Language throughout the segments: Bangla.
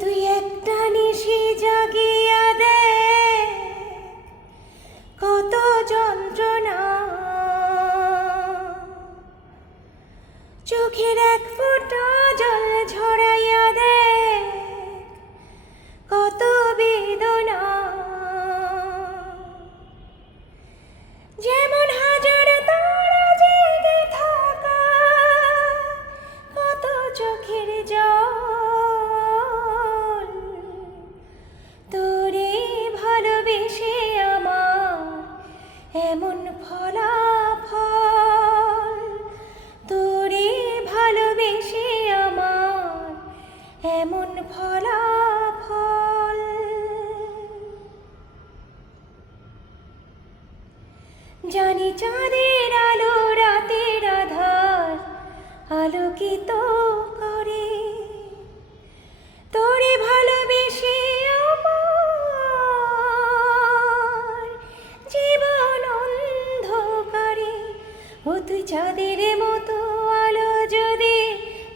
তুই একটা নিশি জাগিয়া দে, কত যন্ত্রণা চোখের এক ফোঁটা জল ঝরাইয়া দে, কত বেদনা। যেমন হাজার তারা জেগে থাকা, কত চোখের জল, তোরে ভালোবেসে আমার এমন ফলাফল, তোরে ভালোবেসে আমার এমন ফলাফল। জানি চাঁদের আলো রাতের আধার আলোকিত করে, তোরে ভালোবেসে আমার জীবন অন্ধকারে। ও তুই চাঁদের মতো আলো যদি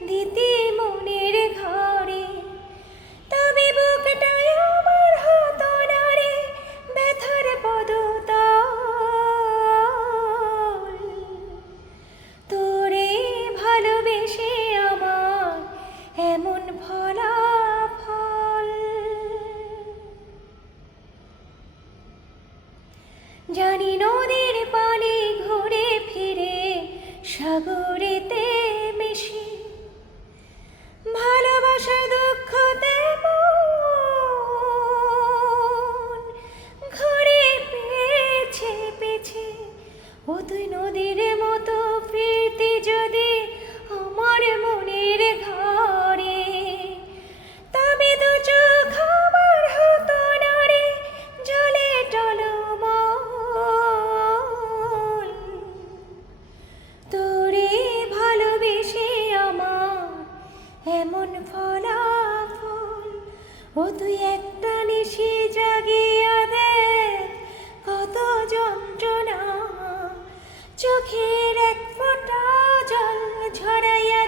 দিতি মনের ঘরে, তবে বুকটাই আমার হতো না রে ব্যথার পদতল। তোরে ভালোবেসে আমার এমন ফলাফল। জানি নদীর পানি ঘুরে ফিরে সাগরেতে মিশে, ভালোবাসার দুঃখ তেমন ঘুরে পেছে পেছে। ও তুই নদীর মতো ফিরতি যদি আমার মনের ঘরে, তবে দু চোখ আমার হতো না রে জলে টলমল। তোরে ভালোবেসে আমার এমন ফলাফল। ও তুই একটা নিশি জাগিয়া দে, কত যন্ত্রণা চোখের এক ফোঁটা জল ঝরাইয়া